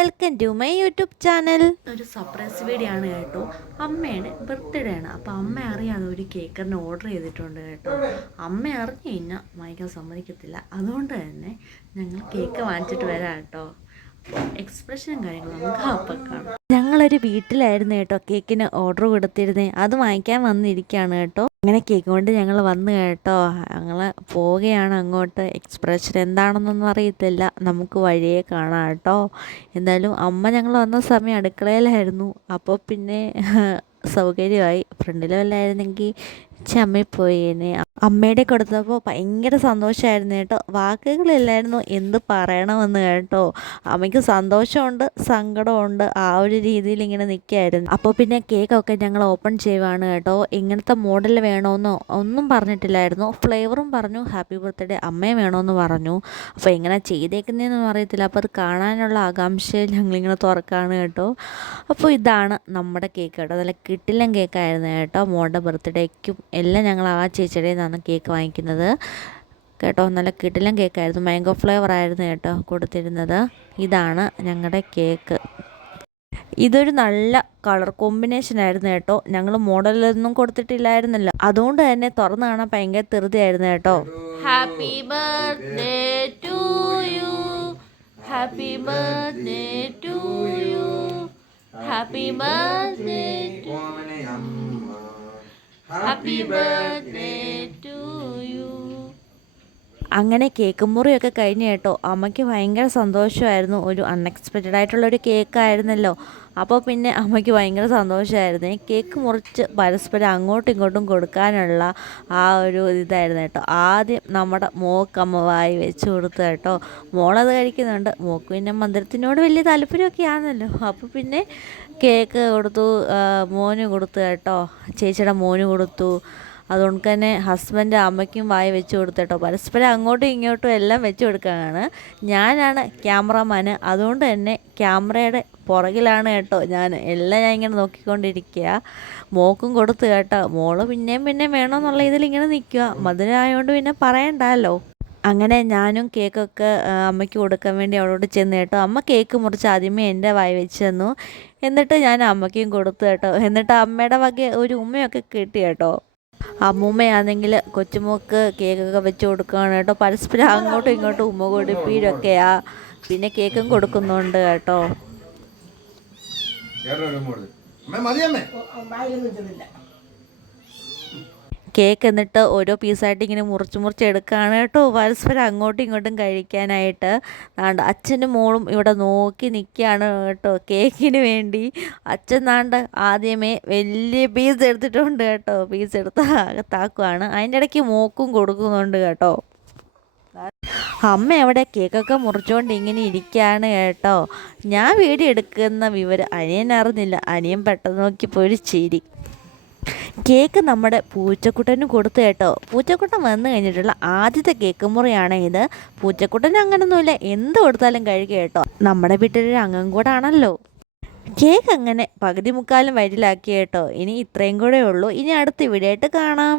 Welcome to my YouTube channel. ഒരു surprise video ആണ് കേട്ടോ. അമ്മയുടെ ബർത്ത്ഡേ ആണ്. അപ്പോൾ അമ്മ അറിയാതെ ഒരു കേക്കറിന് ഓർഡർ ചെയ്തിട്ടുണ്ട് കേട്ടോ. അമ്മ അറിഞ്ഞു കഴിഞ്ഞാൽ വാങ്ങിക്കാൻ സമ്മതിക്കത്തില്ല. അതുകൊണ്ട് തന്നെ ഞങ്ങൾ കേക്ക് വാങ്ങിച്ചിട്ട് വരാം കേട്ടോ. എക്സ്പ്രഷനും കാര്യങ്ങളും നമുക്ക് അപ്പം കാണാം. ഞങ്ങളൊരു വീട്ടിലായിരുന്നു കേട്ടോ കേക്കിന് ഓർഡർ കൊടുത്തിരുന്നേ. അത് വാങ്ങിക്കാൻ വന്നിരിക്കുകയാണ് കേട്ടോ. അങ്ങനെ കേക്ക് കൊണ്ട് ഞങ്ങൾ വന്നു കേട്ടോ. ഞങ്ങൾ പോവുകയാണ് അങ്ങോട്ട്. എക്സ്പ്രഷൻ എന്താണെന്നൊന്നും അറിയത്തില്ല, നമുക്ക് വഴിയെ കാണാം കേട്ടോ. എന്തായാലും അമ്മ ഞങ്ങൾ വന്ന സമയം അടുക്കളയിലായിരുന്നു. അപ്പോൾ പിന്നെ സൗകര്യമായി. ഫ്രണ്ടിൽ വല്ലായിരുന്നെങ്കിൽ ചമ്മിപ്പോയേനെ. അമ്മയുടെ കൊടുത്തപ്പോൾ ഭയങ്കര സന്തോഷമായിരുന്നു കേട്ടോ. വാക്കുകളില്ലായിരുന്നു എന്ത് പറയണമെന്ന് കേട്ടോ. അമ്മയ്ക്ക് സന്തോഷമുണ്ട് സങ്കടമുണ്ട്, ആ ഒരു രീതിയിൽ ഇങ്ങനെ നിൽക്കുകയായിരുന്നു. അപ്പോൾ പിന്നെ കേക്കൊക്കെ ഞങ്ങൾ ഓപ്പൺ ചെയ്യുവാണ് കേട്ടോ. ഇങ്ങനത്തെ മോഡൽ വേണമെന്നോ ഒന്നും പറഞ്ഞിട്ടില്ലായിരുന്നു. ഫ്ലേവറും പറഞ്ഞു, ഹാപ്പി ബർത്ത്ഡേ അമ്മയെ വേണമെന്ന് പറഞ്ഞു. അപ്പോൾ എങ്ങനെ ചെയ്തേക്കുന്നതെന്നൊന്നും അറിയത്തില്ല. അപ്പോൾ അത് കാണാനുള്ള ആകാംക്ഷയിൽ ഞങ്ങളിങ്ങനെ തുറക്കാണ് കേട്ടോ. അപ്പോൾ ഇതാണ് നമ്മുടെ കേക്ക് കേട്ടോ. നല്ല കിട്ടില്ലൻ കേക്കായിരുന്നു കേട്ടോ. മോളുടെ ബർത്ത്ഡേക്കും എല്ലാം ഞങ്ങൾ ആ ചേച്ചിയുടെ നിന്നാണ് കേക്ക് വാങ്ങിക്കുന്നത് കേട്ടോ. നല്ല കിടിലൻ കേക്കായിരുന്നു. മാംഗോ ഫ്ലേവർ ആയിരുന്നു കേട്ടോ കൊടുത്തിരുന്നത്. ഇതാണ് ഞങ്ങളുടെ കേക്ക്. ഇതൊരു നല്ല കളർ കോമ്പിനേഷൻ ആയിരുന്നു കേട്ടോ. ഞങ്ങൾ മോഡലൊന്നും കൊടുത്തിട്ടില്ലായിരുന്നല്ലോ, അതുകൊണ്ട് തന്നെ തുറന്നു കാണാൻ ഭയങ്കര ധൃതിയായിരുന്നു കേട്ടോ. Happy birthday to you, happy birthday to you, happy birthday to happy birthday to you. അങ്ങനെ കേക്ക് മുറിയൊക്കെ കഴിഞ്ഞ് കേട്ടോ. അമ്മയ്ക്ക് ഭയങ്കര സന്തോഷമായിരുന്നു. ഒരു അൺഎക്സ്പെക്റ്റഡ് ആയിട്ടുള്ളൊരു കേക്കായിരുന്നല്ലോ. അപ്പോൾ പിന്നെ അമ്മയ്ക്ക് ഭയങ്കര സന്തോഷമായിരുന്നു. കേക്ക് മുറിച്ച് പരസ്പരം അങ്ങോട്ടും ഇങ്ങോട്ടും കൊടുക്കാനുള്ള ആ ഒരു ഇതായിരുന്നു കേട്ടോ. ആദ്യം നമ്മുടെ മോക്കമ്മ വായി വെച്ച് കൊടുത്തു കേട്ടോ. മോളത് കഴിക്കുന്നുണ്ട്. മോക്ക് പിന്നെ മധുരത്തിനോട് വലിയ താല്പര്യമൊക്കെ ആണല്ലോ. അപ്പോൾ പിന്നെ കേക്ക് കൊടുത്തു, മോന് കൊടുത്തു കേട്ടോ. ചേച്ചിയുടെ മോന് കൊടുത്തു. അതുകൊണ്ട് തന്നെ ഹസ്ബൻഡ് അമ്മയ്ക്കും വായി വെച്ച് കൊടുത്തു കേട്ടോ. പരസ്പരം അങ്ങോട്ടും ഇങ്ങോട്ടും എല്ലാം വെച്ച് കൊടുക്കാനാണ്. ഞാനാണ് ക്യാമറമാന്, അതുകൊണ്ട് തന്നെ ക്യാമറയുടെ പുറകിലാണ് കേട്ടോ ഞാൻ ഇങ്ങനെ നോക്കിക്കൊണ്ടിരിക്കുക. മോക്കും കൊടുത്തു കേട്ടോ. മോള് പിന്നെയും വേണമെന്നുള്ള ഇതിലിങ്ങനെ നിൽക്കുക. മധുരമായതുകൊണ്ട് പിന്നെ പറയണ്ടല്ലോ. അങ്ങനെ ഞാനും കേക്കൊക്കെ അമ്മയ്ക്ക് കൊടുക്കാൻ വേണ്ടി അവളോട് ചെന്ന് കേട്ടോ. അമ്മ കേക്ക് മുറിച്ച് ആദ്യമേ എൻ്റെ വായി വെച്ച് തന്നു. എന്നിട്ട് ഞാൻ അമ്മയ്ക്കും കൊടുത്തു കേട്ടോ. എന്നിട്ട് അമ്മയുടെ വക ഒരു ഉമ്മയൊക്കെ കിട്ടി കേട്ടോ. അമ്മൂമ്മയാണെങ്കിൽ കൊച്ചുമോക്ക് കേക്കൊക്കെ വെച്ച് കൊടുക്കുകയാണ് കേട്ടോ. പരസ്പരം അങ്ങോട്ടും ഇങ്ങോട്ടും ഉമ്മ കൊടുപ്പീരൊക്കെയാ. പിന്നെ കേക്കും കൊടുക്കുന്നുണ്ട് കേട്ടോ. കേക്ക് എന്നിട്ട് ഓരോ പീസായിട്ട് ഇങ്ങനെ മുറിച്ച് എടുക്കുകയാണ് കേട്ടോ. പരസ്പരം അങ്ങോട്ടും ഇങ്ങോട്ടും കഴിക്കാനായിട്ട്. നാണ്ട് അച്ഛനും മോളും ഇവിടെ നോക്കി നിൽക്കുകയാണ് കേട്ടോ കേക്കിന് വേണ്ടി. അച്ഛൻ നാണ്ട് ആദ്യമേ വലിയ പീസ് എടുത്തിട്ടുണ്ട് കേട്ടോ. പീസ് എടുത്ത് അകത്താക്കുവാണ്. അതിൻ്റെ ഇടയ്ക്ക് മോക്കും കൊടുക്കുന്നുണ്ട് കേട്ടോ. അമ്മ അവിടെ കേക്കൊക്കെ മുറിച്ചുകൊണ്ട് ഇങ്ങനെ ഇരിക്കുകയാണ് കേട്ടോ. ഞാൻ വീഡിയോ എടുക്കുന്ന വിവരം അനിയൻ അറിഞ്ഞില്ല. അനിയൻ പെട്ടെന്ന് നോക്കിയപ്പോൾ ഒരു ചിരി. കേക്ക് നമ്മുടെ പൂച്ചക്കുട്ടന് കൊടുത്തു കേട്ടോ. പൂച്ചക്കുട്ടൻ വന്നു കഴിഞ്ഞിട്ടുള്ള ആദ്യത്തെ കേക്ക് മുറിയാണ് ഇത്. പൂച്ചക്കുട്ടന് അങ്ങനൊന്നുമില്ല, എന്ത് കൊടുത്താലും കഴിക്കുക കേട്ടോ. നമ്മുടെ വീട്ടിലൊരു അംഗം കൂടെ ആണല്ലോ. കേക്ക് അങ്ങനെ പകുതി മുക്കാലും വയറ്റിലാക്കി കേട്ടോ. ഇനി ഇത്രയും കൂടെ ഉള്ളൂ. ഇനി അടുത്ത വീഡിയോ ആയിട്ട് കാണാം.